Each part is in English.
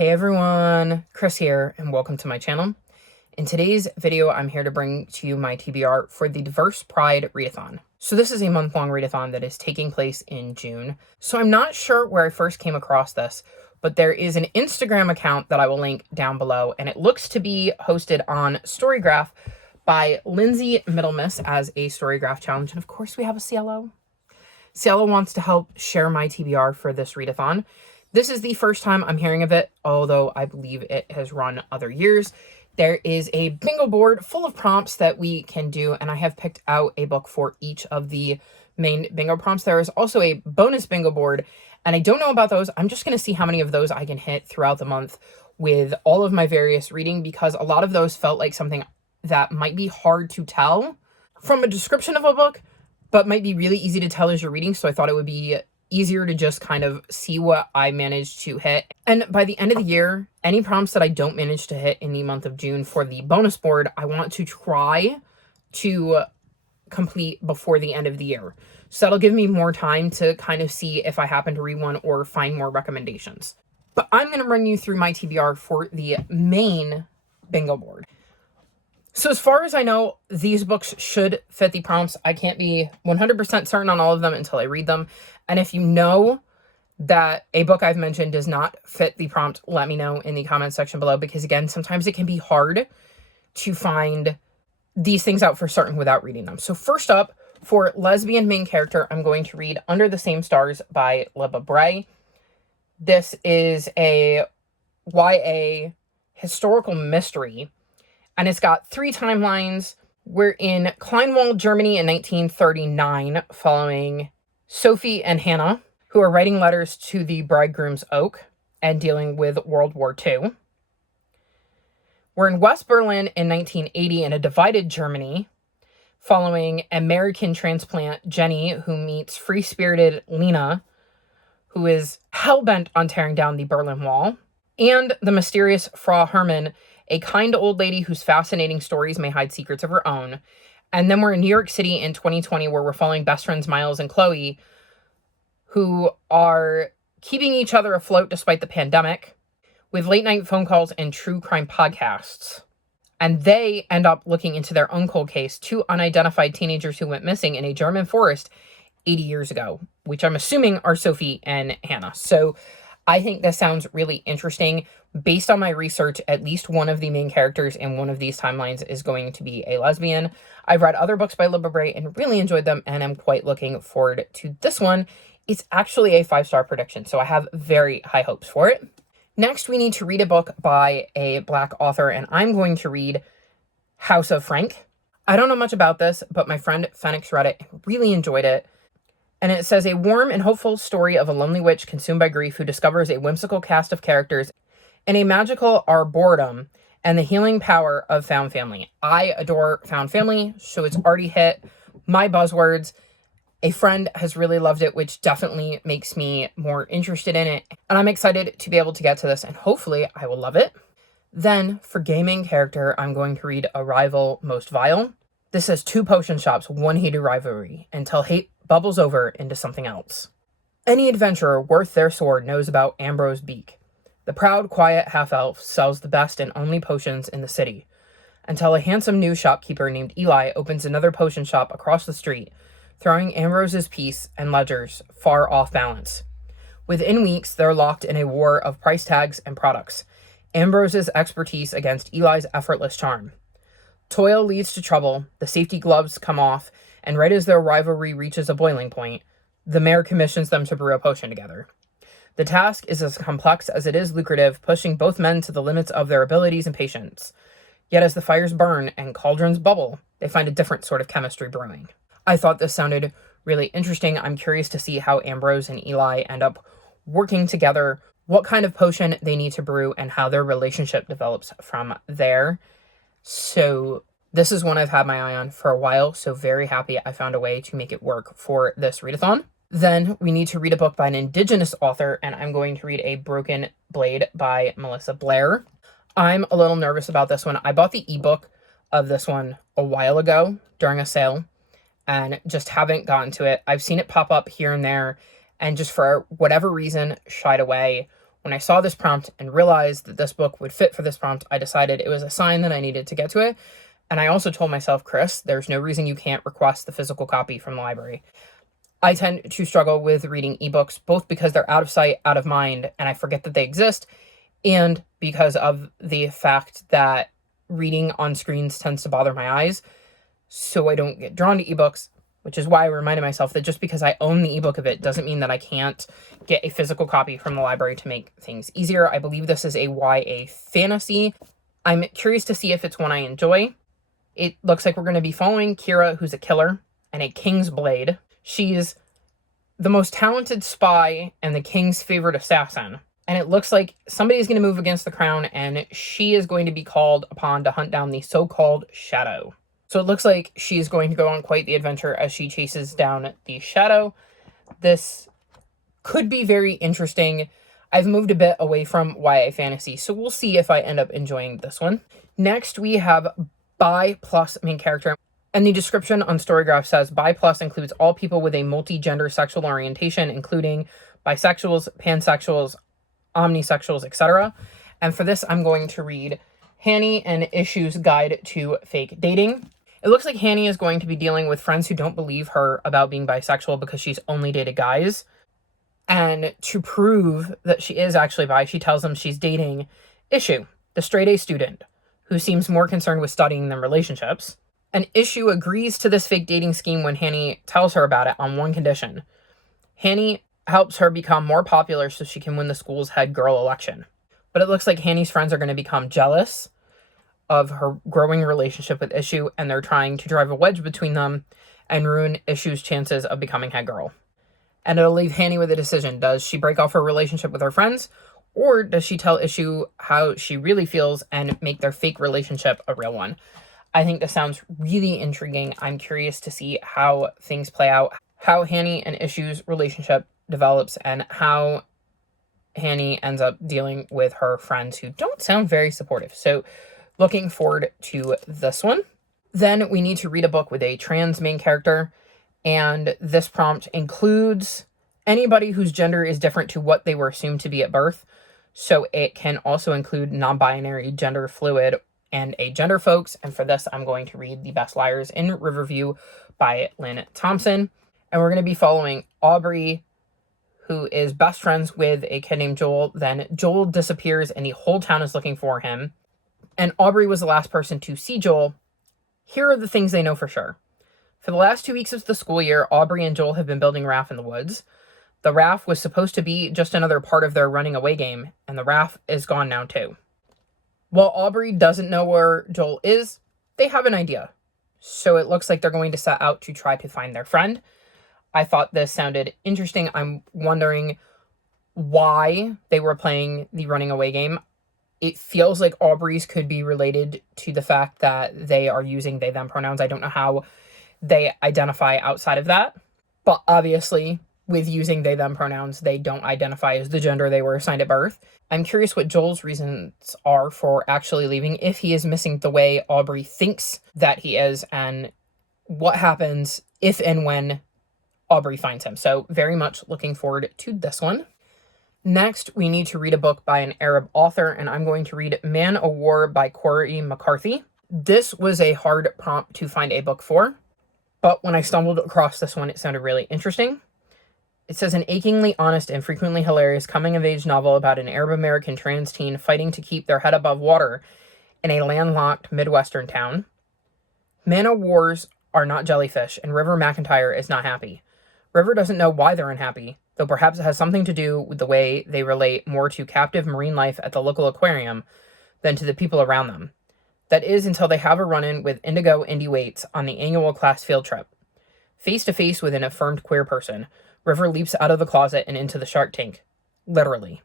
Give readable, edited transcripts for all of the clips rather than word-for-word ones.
Hey everyone, Chris here, and welcome to my channel. In today's video, I'm here to bring to you my TBR for the Diverse Pride Readathon. So this is a month-long readathon that is taking place in June. So I'm not sure where I first came across this, but there is an Instagram account that I will link down below, and it looks to be hosted on Storygraph by Lindsay Middlemiss as a Storygraph challenge. And of course, we have a CLO. CLO wants to help share my TBR for this readathon. This is the first time I'm hearing of it, although I believe it has run other years. There is a bingo board full of prompts that we can do, and I have picked out a book for each of the main bingo prompts. There is also a bonus bingo board, and I don't know about those. I'm just going to see how many of those I can hit throughout the month with all of my various reading, because a lot of those felt like something that might be hard to tell from a description of a book, but might be really easy to tell as you're reading. So I thought it would be easier to just kind of see what I managed to hit. And by the end of the year, any prompts that I don't manage to hit in the month of June for the bonus board, I want to try to complete before the end of the year. So that'll give me more time to kind of see if I happen to read one or find more recommendations. But I'm going to run you through my TBR for the main bingo board. So as far as I know, these books should fit the prompts. I can't be 100% certain on all of them until I read them. And if you know that a book I've mentioned does not fit the prompt, let me know in the comment section below, because again, sometimes it can be hard to find these things out for certain without reading them. So first up, for lesbian main character, I'm going to read Under the Same Stars by Libba Bray. This is a YA historical mystery, and it's got 3 timelines. We're in Kleinwald, Germany in 1939, following Sophie and Hannah, who are writing letters to the bridegroom's oak and dealing with World War II. We're in West Berlin in 1980 in a divided Germany, following American transplant Jenny, who meets free-spirited Lena, who is hell-bent on tearing down the Berlin Wall, and the mysterious Frau Hermann, a kind old lady whose fascinating stories may hide secrets of her own. And then we're in New York City in 2020, where we're following best friends Miles and Chloe, who are keeping each other afloat despite the pandemic, with late night phone calls and true crime podcasts. And they end up looking into their own cold case, 2 unidentified teenagers who went missing in a German forest 80 years ago, which I'm assuming are Sophie and Hannah. So I think this sounds really interesting. Based on my research, at least one of the main characters in one of these timelines is going to be a lesbian. I've read other books by Libba Bray and really enjoyed them, and I'm quite looking forward to this one. It's actually a 5-star prediction, so I have very high hopes for it. Next, we need to read a book by a Black author, and I'm going to read House of Frank. I don't know much about this, but my friend Phoenix read it and really enjoyed it. And it says, a warm and hopeful story of a lonely witch consumed by grief who discovers a whimsical cast of characters and a magical arboretum and the healing power of found family. I adore found family, so it's already hit my buzzwords. A friend has really loved it, which definitely makes me more interested in it. And I'm excited to be able to get to this, and hopefully I will love it. Then, for gaming character, I'm going to read Arrival Most Vile. This has 2 potion shops, 1 heated rivalry, until hate bubbles over into something else. Any adventurer worth their sword knows about Ambrose Beak. The proud, quiet half-elf sells the best and only potions in the city, until a handsome new shopkeeper named Eli opens another potion shop across the street, throwing Ambrose's peace and ledgers far off balance. Within weeks, they're locked in a war of price tags and products, Ambrose's expertise against Eli's effortless charm. Toil leads to trouble, the safety gloves come off, and right as their rivalry reaches a boiling point, the mayor commissions them to brew a potion together. The task is as complex as it is lucrative, pushing both men to the limits of their abilities and patience. Yet as the fires burn and cauldrons bubble, they find a different sort of chemistry brewing. I thought this sounded really interesting. I'm curious to see how Ambrose and Eli end up working together, what kind of potion they need to brew, and how their relationship develops from there. So this is one I've had my eye on for a while, so very happy I found a way to make it work for this readathon. Then we need to read a book by an Indigenous author, and I'm going to read A Broken Blade by Melissa Blair. I'm a little nervous about this one. I bought the ebook of this one a while ago during a sale and just haven't gotten to it. I've seen it pop up here and there and just for whatever reason shied away. When I saw this prompt and realized that this book would fit for this prompt, I decided it was a sign that I needed to get to it. And I also told myself, Chris, there's no reason you can't request the physical copy from the library. I tend to struggle with reading ebooks, both because they're out of sight, out of mind, and I forget that they exist, and because of the fact that reading on screens tends to bother my eyes, so I don't get drawn to ebooks, which is why I reminded myself that just because I own the ebook of it doesn't mean that I can't get a physical copy from the library to make things easier. I believe this is a YA fantasy. I'm curious to see if it's one I enjoy. It looks like we're going to be following Kira, who's a killer, and a King's Blade. She's the most talented spy and the king's favorite assassin. And it looks like somebody's going to move against the crown, and she is going to be called upon to hunt down the so-called Shadow. So it looks like she's going to go on quite the adventure as she chases down the Shadow. This could be very interesting. I've moved a bit away from YA fantasy, so we'll see if I end up enjoying this one. Next, we have Bi plus main character. And the description on Storygraph says, Bi plus includes all people with a multi-gender sexual orientation, including bisexuals, pansexuals, omnisexuals, etc. And for this, I'm going to read Hanny and Issue's Guide to Fake Dating. It looks like Hanny is going to be dealing with friends who don't believe her about being bisexual because she's only dated guys. And to prove that she is actually bi, she tells them she's dating Issue, the straight-A student, who seems more concerned with studying than relationships. And Issue agrees to this fake dating scheme when Hanny tells her about it on one condition. Hanny helps her become more popular so she can win the school's head girl election. But it looks like Hanny's friends are going to become jealous of her growing relationship with Issue, and they're trying to drive a wedge between them and ruin Issue's chances of becoming head girl. And it'll leave Hanny with a decision. Does she break off her relationship with her friends, or does she tell Issue how she really feels and make their fake relationship a real one? I think this sounds really intriguing. I'm curious to see how things play out, how Hanny and Issue's relationship develops, and how Hanny ends up dealing with her friends who don't sound very supportive. So looking forward to this one. Then we need to read a book with a trans main character, and this prompt includes anybody whose gender is different to what they were assumed to be at birth. So it can also include non-binary, gender fluid, and agender folks. And for this, I'm going to read The Best Liars in Riverview by Lynn Thompson. And we're going to be following Aubrey, who is best friends with a kid named Joel. Then Joel disappears and the whole town is looking for him. And Aubrey was the last person to see Joel. Here are the things they know for sure. For the last 2 weeks of the school year, Aubrey and Joel have been building a raft in the woods. The raft was supposed to be just another part of their running away game, and the raft is gone now too. While Aubrey doesn't know where Joel is, they have an idea. So it looks like they're going to set out to try to find their friend. I thought this sounded interesting. I'm wondering why they were playing the running away game. It feels like Aubrey's could be related to the fact that they are using they, them pronouns. I don't know how they identify outside of that. But obviously, with using they, them pronouns, they don't identify as the gender they were assigned at birth. I'm curious what Joel's reasons are for actually leaving, if he is missing the way Aubrey thinks that he is, and what happens if and when Aubrey finds him. So very much looking forward to this one. Next, we need to read a book by an Arab author, and I'm going to read Man o' War by Corey McCarthy. This was a hard prompt to find a book for, but when I stumbled across this one, it sounded really interesting. It says, an achingly honest and frequently hilarious coming-of-age novel about an Arab-American trans teen fighting to keep their head above water in a landlocked Midwestern town. Man o' Wars are not jellyfish, and River McIntyre is not happy. River doesn't know why they're unhappy, though perhaps it has something to do with the way they relate more to captive marine life at the local aquarium than to the people around them. That is, until they have a run-in with Indigo Indy Waits on the annual class field trip. Face to face with an affirmed queer person, River leaps out of the closet and into the shark tank. Literally.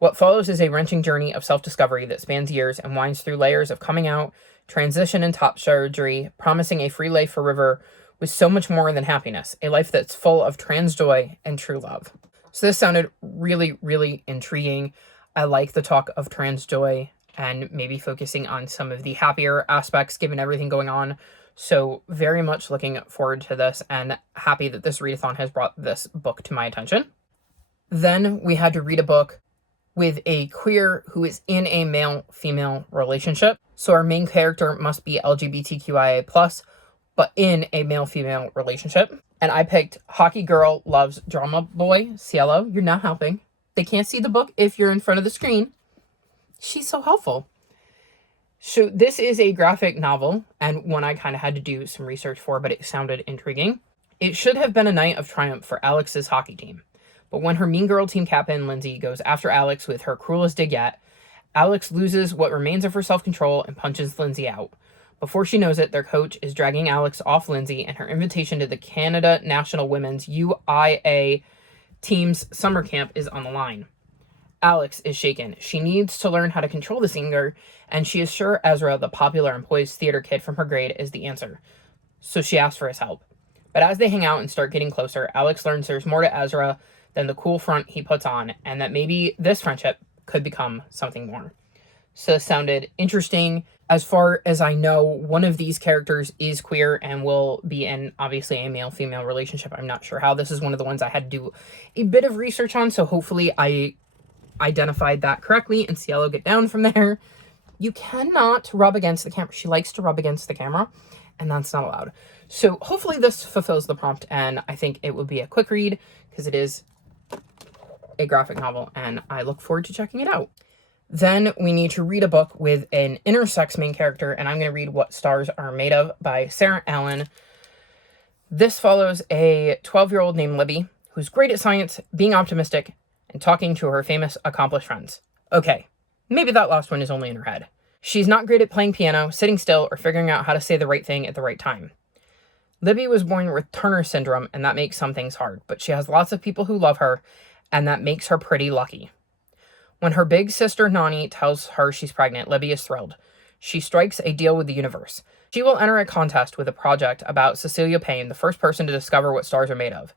What follows is a wrenching journey of self-discovery that spans years and winds through layers of coming out, transition and top surgery, promising a free life for River with so much more than happiness, a life that's full of trans joy and true love. So this sounded really, really intriguing. I like the talk of trans joy and maybe focusing on some of the happier aspects given everything going on. So very much looking forward to this and happy that this readathon has brought this book to my attention. Then we had to read a book with a queer who is in a male-female relationship. So our main character must be LGBTQIA+, but in a male-female relationship. And I picked Hockey Girl Loves Drama Boy. Cielo, you're not helping. They can't see the book if you're in front of the screen. She's so helpful. So this is a graphic novel, and one I kind of had to do some research for, but it sounded intriguing. It should have been a night of triumph for Alex's hockey team. But when her mean girl team captain, Lindsay, goes after Alex with her cruelest dig yet, Alex loses what remains of her self-control and punches Lindsay out. Before she knows it, their coach is dragging Alex off Lindsay, and her invitation to the Canada National Women's UIA team's summer camp is on the line. Alex is shaken. She needs to learn how to control this anger, and she is sure Ezra, the popular and poised theater kid from her grade, is the answer. So she asks for his help. But as they hang out and start getting closer, Alex learns there's more to Ezra than the cool front he puts on, and that maybe this friendship could become something more. So this sounded interesting. As far as I know, one of these characters is queer and will be in, obviously, a male-female relationship. I'm not sure how. This is one of the ones I had to do a bit of research on, so hopefully I identified that correctly, and Cielo, get down from there. You cannot rub against the camera. She likes to rub against the camera, and that's not allowed. So hopefully this fulfills the prompt, and I think it will be a quick read because it is a graphic novel, and I look forward to checking it out. Then we need to read a book with an intersex main character, and I'm going to read What Stars Are Made Of by Sarah Allen. This follows a 12-year-old named Libby, who's great at science, being optimistic, and talking to her famous, accomplished friends. Okay, maybe that last one is only in her head. She's not great at playing piano, sitting still, or figuring out how to say the right thing at the right time. Libby was born with Turner syndrome, and that makes some things hard, but she has lots of people who love her, and that makes her pretty lucky. When her big sister Nani tells her she's pregnant, Libby is thrilled. She strikes a deal with the universe. She will enter a contest with a project about Cecilia Payne, the first person to discover what stars are made of.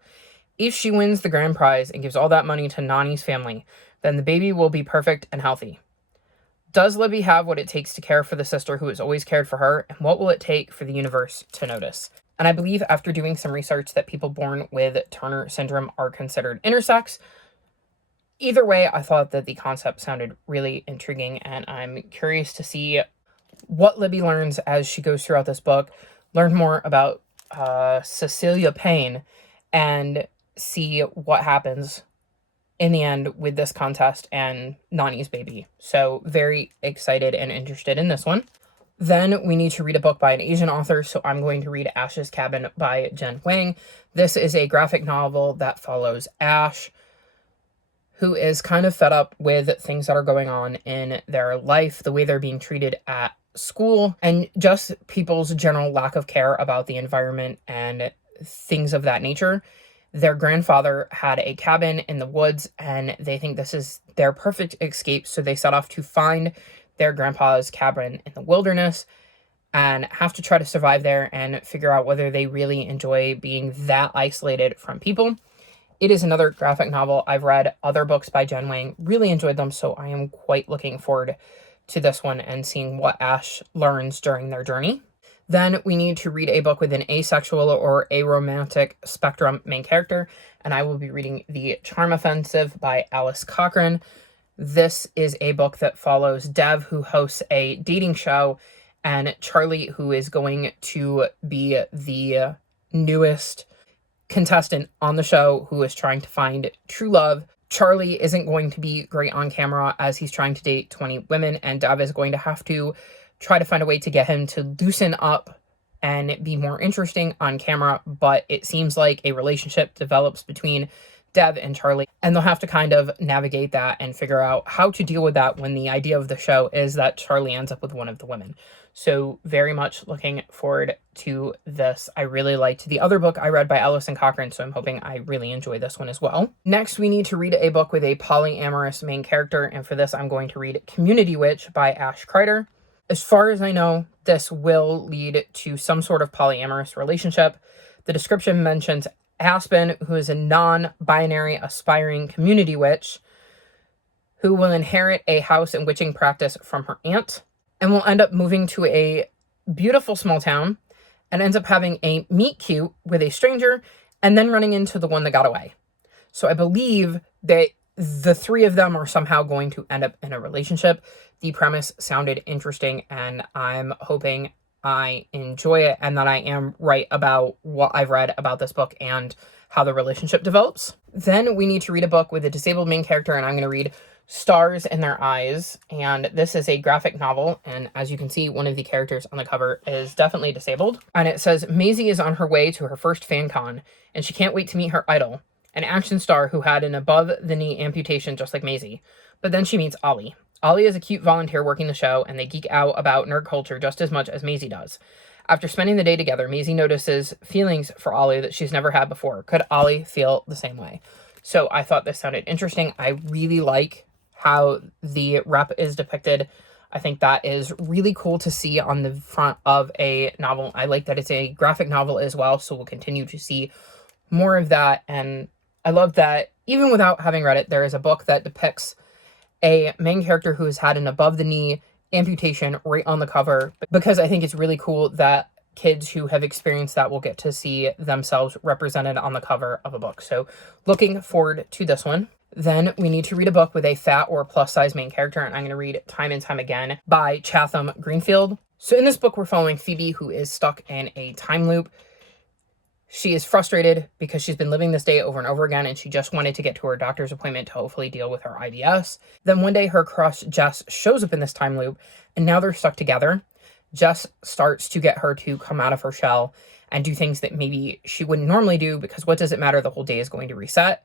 If she wins the grand prize and gives all that money to Nani's family, then the baby will be perfect and healthy. Does Libby have what it takes to care for the sister who has always cared for her, and what will it take for the universe to notice? And I believe after doing some research that people born with Turner syndrome are considered intersex. Either way, I thought that the concept sounded really intriguing, and I'm curious to see what Libby learns as she goes throughout this book, learn more about Cecilia Payne, and see what happens in the end with this contest and Nani's baby. So very excited and interested in this one. Then we need to read a book by an Asian author, so I'm going to read Ash's Cabin by Jen Wang. This is a graphic novel that follows Ash, who is kind of fed up with things that are going on in their life, the way they're being treated at school, and just people's general lack of care about the environment and things of that nature. Their grandfather had a cabin in the woods, and they think this is their perfect escape, so they set off to find their grandpa's cabin in the wilderness and have to try to survive there and figure out whether they really enjoy being that isolated from people. It is another graphic novel. I've read other books by Jen Wang, really enjoyed them, so I am quite looking forward to this one and seeing what Ash learns during their journey. Then we need to read a book with an asexual or aromantic spectrum main character, and I will be reading The Charm Offensive by Alice Cochran. This is a book that follows Dev, who hosts a dating show, and Charlie, who is going to be the newest contestant on the show, who is trying to find true love. Charlie isn't going to be great on camera as he's trying to date 20 women, and Dev is going to have to try to find a way to get him to loosen up and be more interesting on camera, but it seems like a relationship develops between Dev and Charlie, and they'll have to kind of navigate that and figure out how to deal with that when the idea of the show is that Charlie ends up with one of the women. So very much looking forward to this. I really liked the other book I read by Alison Cochran, so I'm hoping I really enjoy this one as well. Next, we need to read a book with a polyamorous main character, and for this I'm going to read Community Witch by Ash Kreider. As far as I know, this will lead to some sort of polyamorous relationship. The description mentions Aspen, who is a non-binary aspiring community witch, who will inherit a house and witching practice from her aunt, and will end up moving to a beautiful small town, and ends up having a meet cute with a stranger, and then running into the one that got away. So I believe that the three of them are somehow going to end up in a relationship. The premise sounded interesting, and I'm hoping I enjoy it and that I am right about what I've read about this book and how the relationship develops. Then we need to read a book with a disabled main character, and I'm going to read Stars in Their Eyes. And this is a graphic novel, and as you can see, one of the characters on the cover is definitely disabled. And it says, Maisie is on her way to her first fan con, and she can't wait to meet her idol, an action star who had an above-the-knee amputation just like Maisie. But then she meets Ollie. Ollie is a cute volunteer working the show, and they geek out about nerd culture just as much as Maisie does. After spending the day together, Maisie notices feelings for Ollie that she's never had before. Could Ollie feel the same way? So I thought this sounded interesting. I really like how the rep is depicted. I think that is really cool to see on the front of a novel. I like that it's a graphic novel as well, so we'll continue to see more of that. And I love that even without having read it, there is a book that depicts a main character who has had an above-the-knee amputation right on the cover, because I think it's really cool that kids who have experienced that will get to see themselves represented on the cover of a book. So looking forward to this one. Then we need to read a book with a fat or plus size main character, and I'm going to read Time and Time Again by Chatham Greenfield. So in this book, we're following Phoebe, who is stuck in a time loop. She is frustrated because she's been living this day over and over again, and she just wanted to get to her doctor's appointment to hopefully deal with her IBS. Then one day her crush Jess shows up in this time loop, and now they're stuck together. Jess starts to get her to come out of her shell and do things that maybe she wouldn't normally do, because what does it matter? The whole day is going to reset.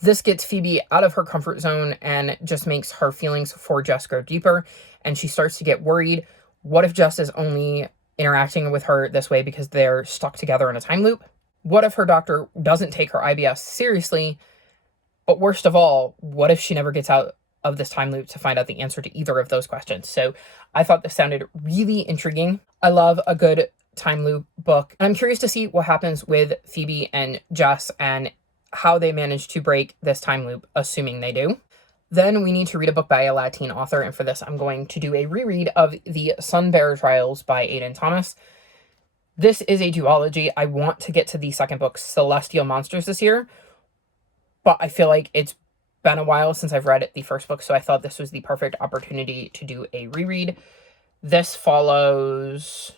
This gets Phoebe out of her comfort zone and just makes her feelings for Jess grow deeper, and she starts to get worried. What if Jess is only interacting with her this way because they're stuck together in a time loop? What if her doctor doesn't take her IBS seriously? But worst of all, what if she never gets out of this time loop to find out the answer to either of those questions? So I thought this sounded really intriguing. I love a good time loop book. And I'm curious to see what happens with Phoebe and Jess and how they manage to break this time loop, assuming they do. Then we need to read a book by a Latin author, and for this I'm going to do a reread of the Sunbearer Trials by Aidan Thomas. This is a duology. I want to get to the second book, Celestial Monsters, this year, but I feel like it's been a while since I've read the first book, so I thought this was the perfect opportunity to do a reread. This follows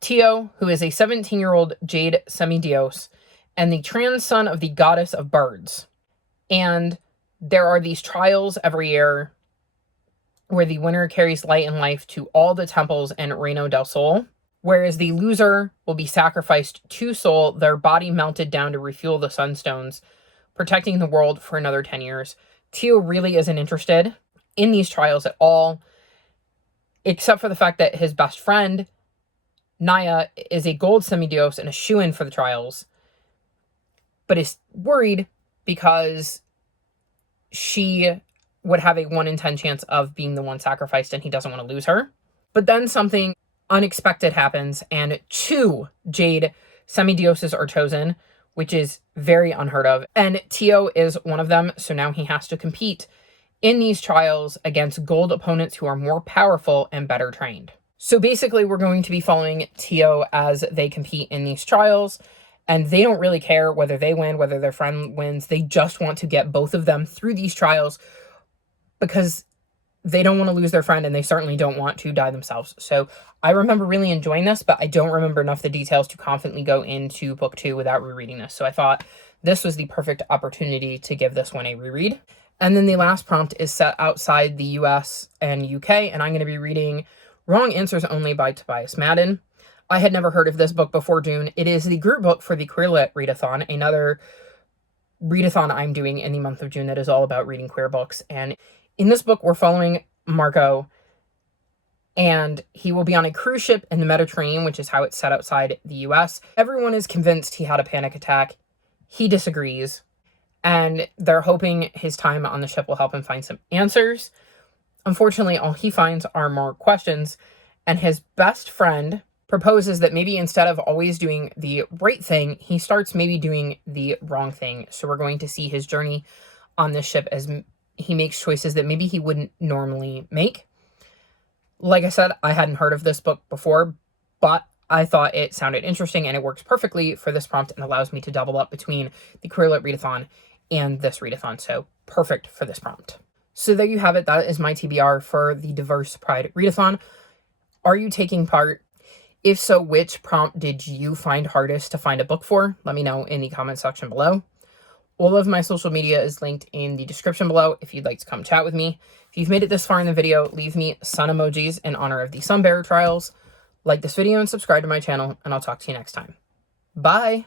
Tio, who is a 17-year-old Jade Semidios and the trans son of the goddess of birds. And there are these trials every year where the winner carries light and life to all the temples in Reino del Sol, whereas the loser will be sacrificed to Sol, their body melted down to refuel the sunstones, protecting the world for another 10 years. Tio really isn't interested in these trials at all, except for the fact that his best friend, Naya, is a gold semidios and a shoo-in for the trials, but is worried because she would have a 1 in 10 chance of being the one sacrificed, and he doesn't want to lose her. But then something unexpected happens, and 2 Jade semidioses are chosen, which is very unheard of. And Tio is one of them, so now he has to compete in these trials against gold opponents who are more powerful and better trained. So basically, we're going to be following Tio as they compete in these trials, and they don't really care whether they win, whether their friend wins. They just want to get both of them through these trials because they don't want to lose their friend, and they certainly don't want to die themselves. So I remember really enjoying this, but I don't remember enough of the details to confidently go into book 2 without rereading this. So I thought this was the perfect opportunity to give this one a reread. And then the last prompt is set outside the US and UK, and I'm going to be reading Wrong Answers Only by Tobias Madden. I had never heard of this book before June. It is the group book for the Queer Lit Readathon, another readathon I'm doing in the month of June that is all about reading queer books. And in this book, we're following Marco, and he will be on a cruise ship in the Mediterranean, which is how it's set outside the US. Everyone is convinced he had a panic attack. He disagrees, and they're hoping his time on the ship will help him find some answers. Unfortunately, all he finds are more questions, and his best friend proposes that maybe instead of always doing the right thing, he starts maybe doing the wrong thing. So we're going to see his journey on this ship as he makes choices that maybe he wouldn't normally make. Like I said, I hadn't heard of this book before, but I thought it sounded interesting, and it works perfectly for this prompt and allows me to double up between the Queer Lit Readathon and this readathon. So perfect for this prompt. So there you have it. That is my TBR for the Diverse Pride Readathon. Are you taking part? If so, which prompt did you find hardest to find a book for? Let me know in the comment section below. All of my social media is linked in the description below if you'd like to come chat with me. If you've made it this far in the video, leave me sun emojis in honor of the Sun Bearer trials. Like this video and subscribe to my channel, and I'll talk to you next time. Bye!